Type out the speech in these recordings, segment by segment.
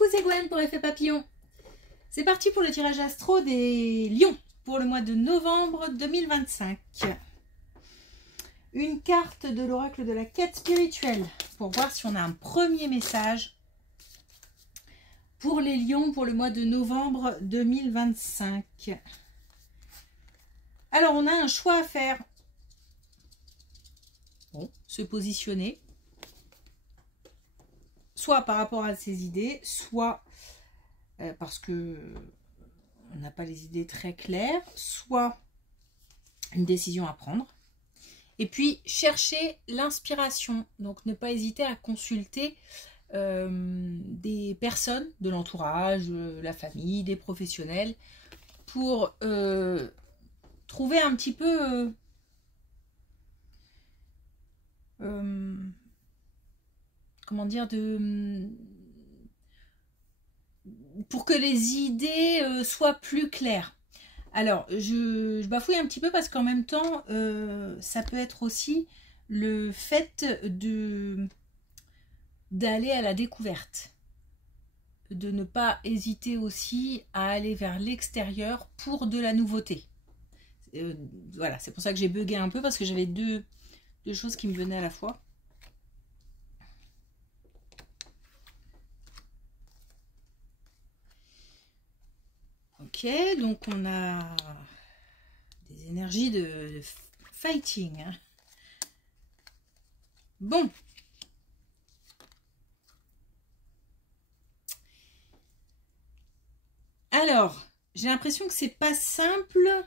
Coucou, c'est Gwen pour Effet Papillon. C'est parti pour le tirage astro des lions pour le mois de novembre 2025. Une carte de l'oracle de la quête spirituelle pour voir si on a un premier message pour les lions pour le mois de novembre 2025. Alors, on a un choix à faire. Bon, se positionner. Soit par rapport à ses idées, soit parce que on n'a pas les idées très claires, soit une décision à prendre. Et puis, chercher l'inspiration. Donc, ne pas hésiter à consulter des personnes de l'entourage, la famille, des professionnels, pour trouver un petit peu... comment dire, pour que les idées soient plus claires. Alors, je bafouille un petit peu parce qu'en même temps, ça peut être aussi le fait d'aller à la découverte. De ne pas hésiter aussi à aller vers l'extérieur pour de la nouveauté. Voilà, c'est pour ça que j'ai bugué un peu parce que j'avais deux choses qui me venaient à la fois. Ok, donc on a des énergies de fighting. Hein. Bon. Alors, j'ai l'impression que c'est pas simple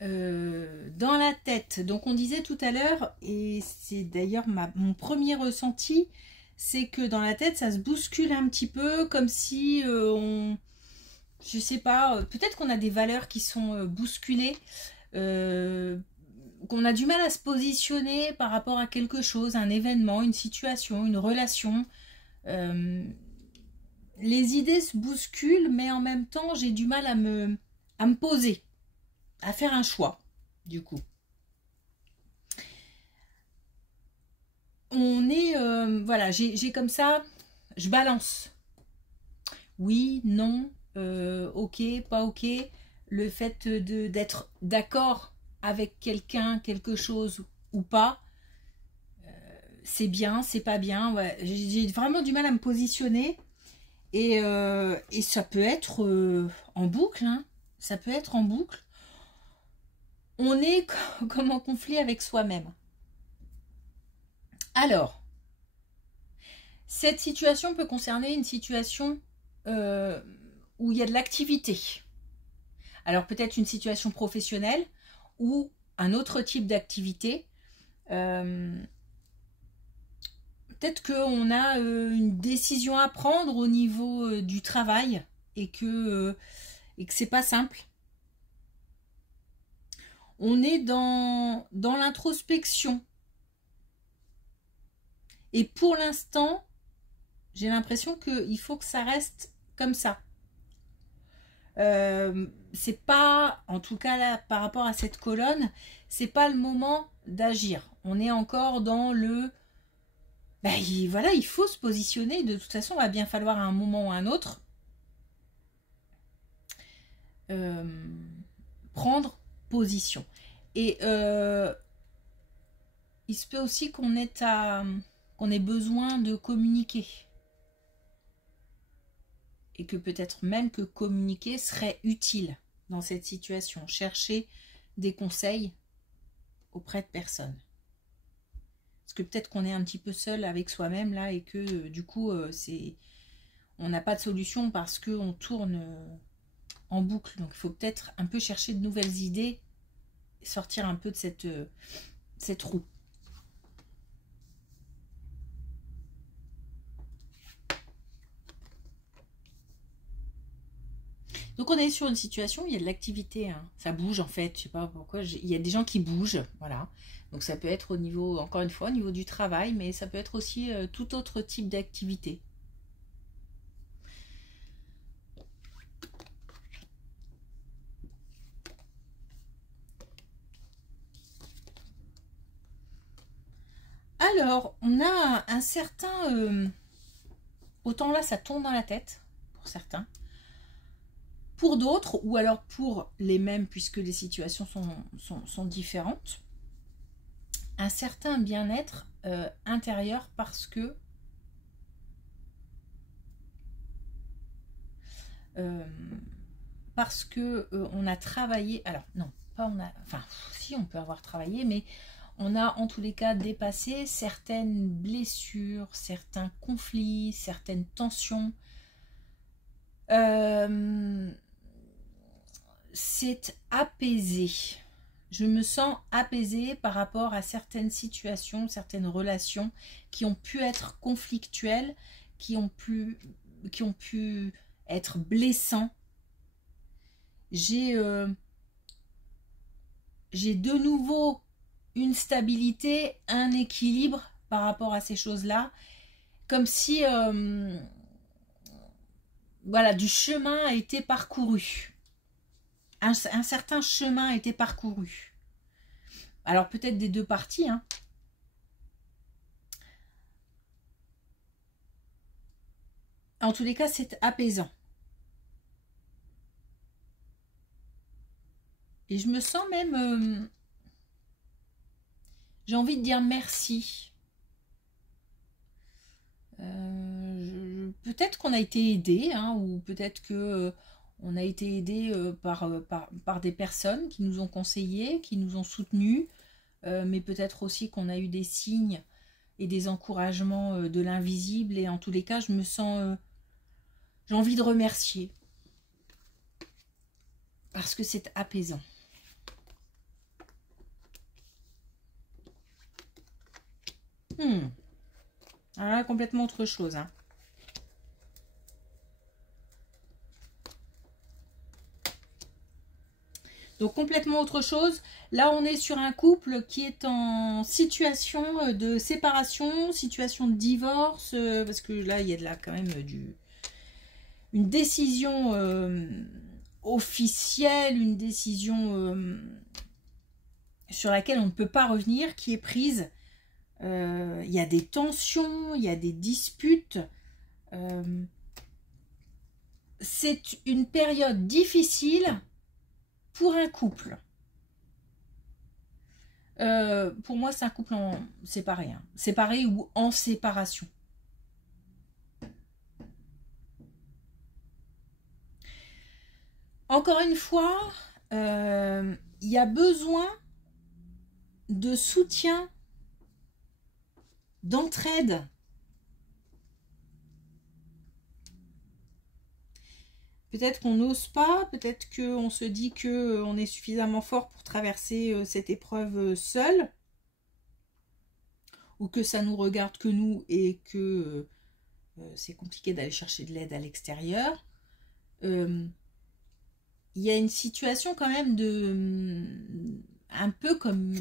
dans la tête. Donc on disait tout à l'heure, et c'est d'ailleurs mon premier ressenti, c'est que dans la tête, ça se bouscule un petit peu, comme si je sais pas, peut-être qu'on a des valeurs qui sont bousculées, qu'on a du mal à se positionner par rapport à quelque chose, un événement, une situation, une relation. Les idées se bousculent, mais en même temps, j'ai du mal à me poser, à faire un choix, du coup. On est, voilà, j'ai comme ça, je balance. Oui, non, ok, pas ok. Le fait d'être d'accord avec quelqu'un, quelque chose ou pas, c'est bien, c'est pas bien. Ouais. J'ai vraiment du mal à me positionner. Et ça peut être en boucle, hein. Ça peut être en boucle. On est comme en conflit avec soi-même. Alors, cette situation peut concerner une situation où il y a de l'activité. Alors peut-être une situation professionnelle ou un autre type d'activité. Peut-être qu'on a une décision à prendre au niveau du travail et que c'est pas simple. On est dans l'introspection. Et pour l'instant, j'ai l'impression qu'il faut que ça reste comme ça. C'est pas, en tout cas là, par rapport à cette colonne, c'est pas le moment d'agir. On est encore dans le... Ben, voilà, il faut se positionner. De toute façon, il va bien falloir à un moment ou à un autre prendre position. Et il se peut aussi qu'on ait besoin de communiquer. Et que peut-être même que communiquer serait utile dans cette situation. Chercher des conseils auprès de personnes. Parce que peut-être qu'on est un petit peu seul avec soi-même là et que du coup, on n'a pas de solution parce qu'on tourne en boucle. Donc il faut peut-être un peu chercher de nouvelles idées, sortir un peu de cette roue. Donc on est sur une situation où il y a de l'activité, hein. Ça bouge en fait, je sais pas pourquoi, il y a des gens qui bougent, voilà. Donc ça peut être au niveau, encore une fois, au niveau du travail, mais ça peut être aussi tout autre type d'activité. Alors, on a un certain autant là, ça tourne dans la tête, pour certains. Pour d'autres, ou alors pour les mêmes, puisque les situations sont différentes, un certain bien-être intérieur parce que on a travaillé, alors non, pas on a, enfin si on peut avoir travaillé, mais on a en tous les cas dépassé certaines blessures, certains conflits, certaines tensions. C'est apaisé. Je me sens apaisée par rapport à certaines situations, certaines relations qui ont pu être conflictuelles, qui ont pu être blessants. J'ai de nouveau une stabilité, un équilibre par rapport à ces choses-là, comme si voilà, du chemin a été parcouru. Un certain chemin a été parcouru. Alors peut-être des deux parties, hein. En tous les cas, c'est apaisant. Et je me sens même... j'ai envie de dire merci. Peut-être qu'on a été aidé, hein, ou peut-être que on a été aidé par des personnes qui nous ont conseillés, qui nous ont soutenus, mais peut-être aussi qu'on a eu des signes et des encouragements de l'invisible. Et en tous les cas, je me sens... j'ai envie de remercier. Parce que c'est apaisant. Ah, complètement autre chose, hein. Donc complètement autre chose. Là, on est sur un couple qui est en situation de séparation, situation de divorce, parce que là, il y a de là quand même une décision officielle, une décision sur laquelle on ne peut pas revenir, qui est prise. Il y a des tensions, il y a des disputes. C'est une période difficile pour un couple. Pour moi, c'est un couple séparé, hein. Séparé ou en séparation. Encore une fois, il y a besoin de soutien, d'entraide. Peut-être qu'on n'ose pas, peut-être qu'on se dit qu'on est suffisamment fort pour traverser cette épreuve seul, ou que ça nous regarde que nous et que c'est compliqué d'aller chercher de l'aide à l'extérieur. Il y a une situation quand même un peu comme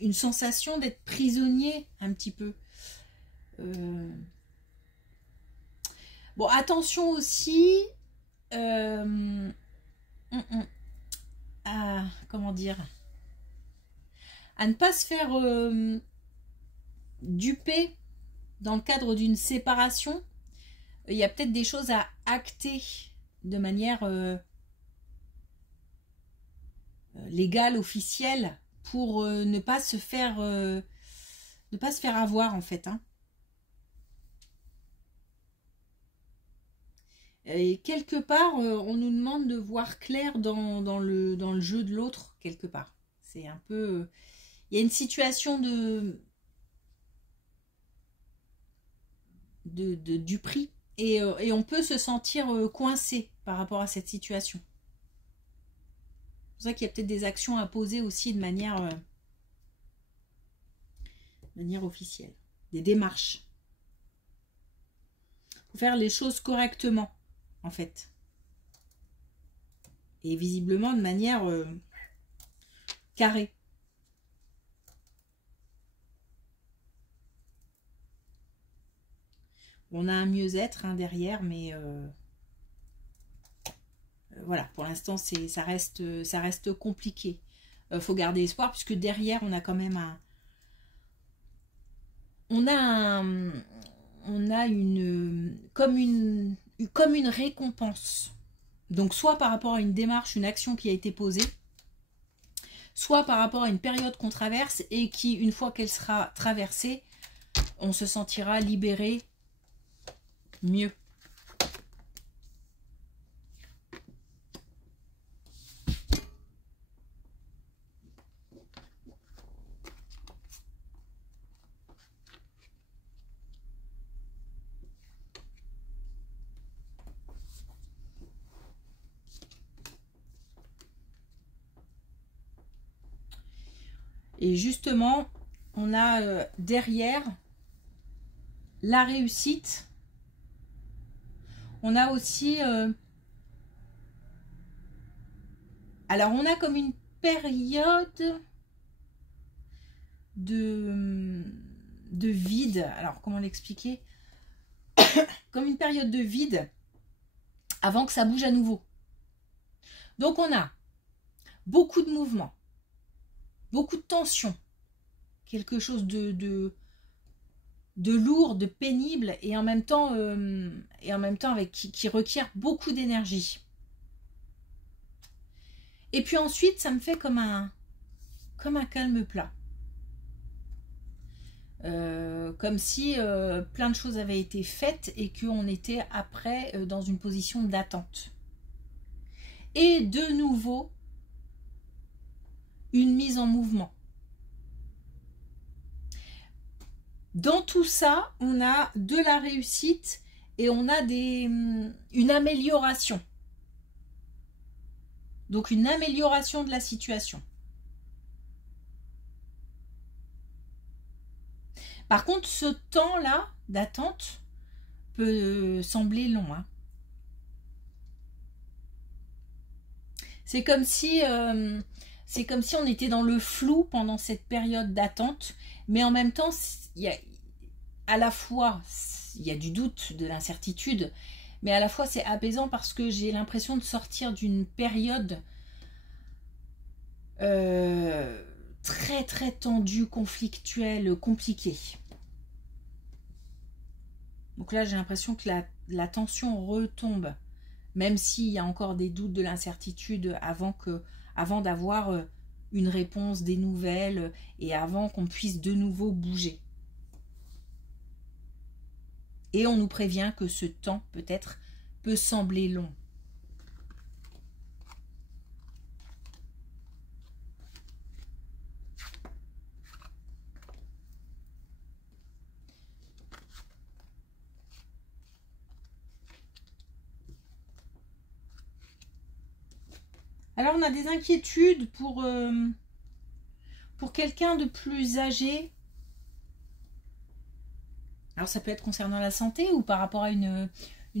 une sensation d'être prisonnier un petit peu. Bon, attention aussi comment dire, à ne pas se faire duper dans le cadre d'une séparation. Il y a peut-être des choses à acter de manière légale, officielle, pour ne pas se faire avoir en fait, hein. Et quelque part, on nous demande de voir clair dans le jeu de l'autre, quelque part. C'est un peu... il y a une situation du prix. Et on peut se sentir coincé par rapport à cette situation. C'est pour ça qu'il y a peut-être des actions à poser aussi de manière officielle. Des démarches. Il faut faire les choses correctement, en fait. Et visiblement de manière carrée. On a un mieux-être, hein, derrière, mais voilà, pour l'instant, ça reste compliqué. Faut garder espoir, puisque derrière, on a quand même on a comme une récompense. Donc soit par rapport à une démarche, une action qui a été posée, soit par rapport à une période qu'on traverse et qui, une fois qu'elle sera traversée, on se sentira libéré mieux. Et justement, on a derrière la réussite. On a aussi... alors, on a comme une période de vide. Alors, comment l'expliquer? Comme une période de vide avant que ça bouge à nouveau. Donc, on a beaucoup de mouvements, beaucoup de tension, quelque chose de lourd, de pénible et en même temps avec qui requiert beaucoup d'énergie. Et puis ensuite, ça me fait comme un calme plat. Comme si plein de choses avaient été faites et qu'on était après dans une position d'attente. Et de nouveau, une mise en mouvement. Dans tout ça, on a de la réussite et on a une amélioration. Donc une amélioration de la situation. Par contre, ce temps-là d'attente peut sembler long. Hein. C'est comme si on était dans le flou pendant cette période d'attente, mais en même temps, à la fois, il y a du doute, de l'incertitude, mais à la fois c'est apaisant parce que j'ai l'impression de sortir d'une période très très tendue, conflictuelle, compliquée. Donc là j'ai l'impression que la tension retombe, même s'il y a encore des doutes, de l'incertitude avant d'avoir une réponse, des nouvelles et avant qu'on puisse de nouveau bouger. Et on nous prévient que ce temps peut-être peut sembler long. Alors on a des inquiétudes pour quelqu'un de plus âgé. Alors ça peut être concernant la santé ou par rapport à une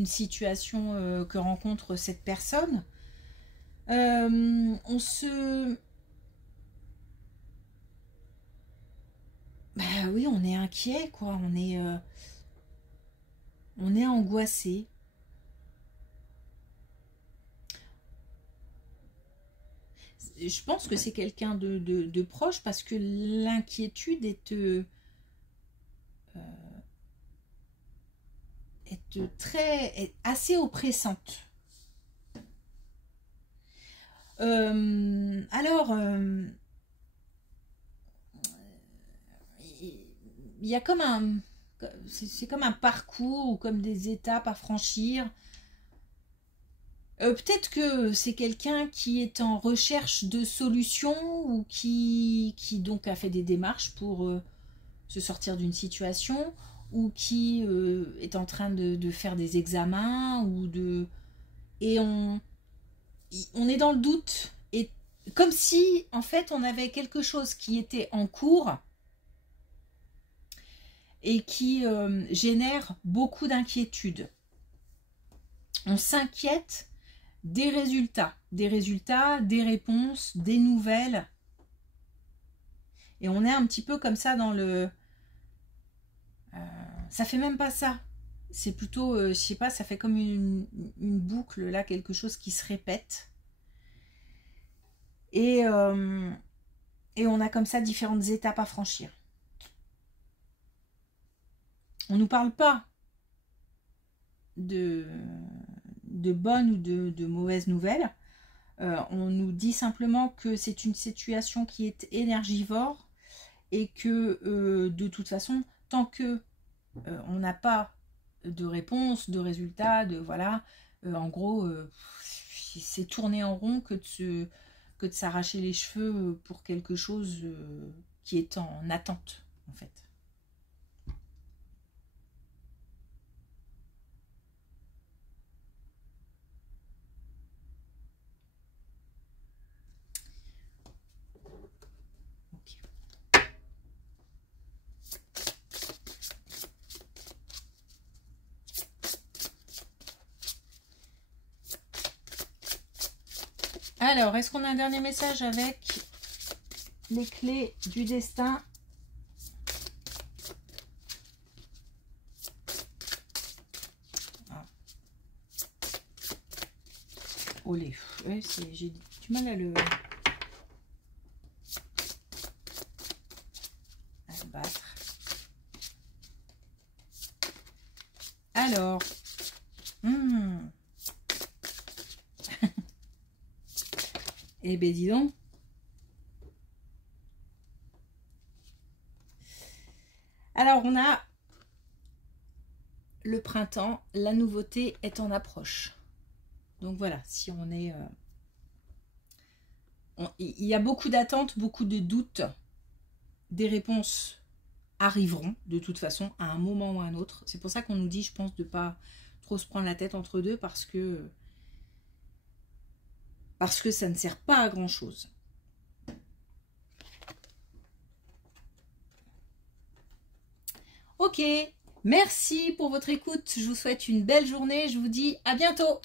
situation que rencontre cette personne. On se... Bah oui, on est inquiet, quoi. On est angoissé. Je pense que c'est quelqu'un de proche parce que l'inquiétude est assez oppressante. Alors, il y a comme c'est comme un parcours ou comme des étapes à franchir. Peut-être que c'est quelqu'un qui est en recherche de solutions ou qui donc a fait des démarches pour se sortir d'une situation ou qui est en train de faire des examens et on est dans le doute et comme si en fait on avait quelque chose qui était en cours et qui génère beaucoup d'inquiétude. On s'inquiète des résultats, des réponses, des nouvelles. Et on est un petit peu comme ça dans le... ça fait même pas ça. C'est plutôt, je sais pas, ça fait comme une boucle, là, quelque chose qui se répète. Et on a comme ça différentes étapes à franchir. On nous parle pas de bonnes ou de mauvaises nouvelles. On nous dit simplement que c'est une situation qui est énergivore et que de toute façon, tant que on n'a pas de réponse, de résultat, de voilà, en gros, c'est tourner en rond que de s'arracher les cheveux pour quelque chose qui est en attente, en fait. Alors, est-ce qu'on a un dernier message avec les clés du destin? Ah. Olé, ouais, j'ai du mal à le battre. Alors, eh ben dis donc. Alors on a le printemps, la nouveauté est en approche. Donc voilà, si on est... il y a beaucoup d'attentes, beaucoup de doutes. Des réponses arriveront de toute façon à un moment ou à un autre. C'est pour ça qu'on nous dit, je pense, de ne pas trop se prendre la tête entre deux parce que ça ne sert pas à grand chose. Ok, merci pour votre écoute. Je vous souhaite une belle journée. Je vous dis à bientôt.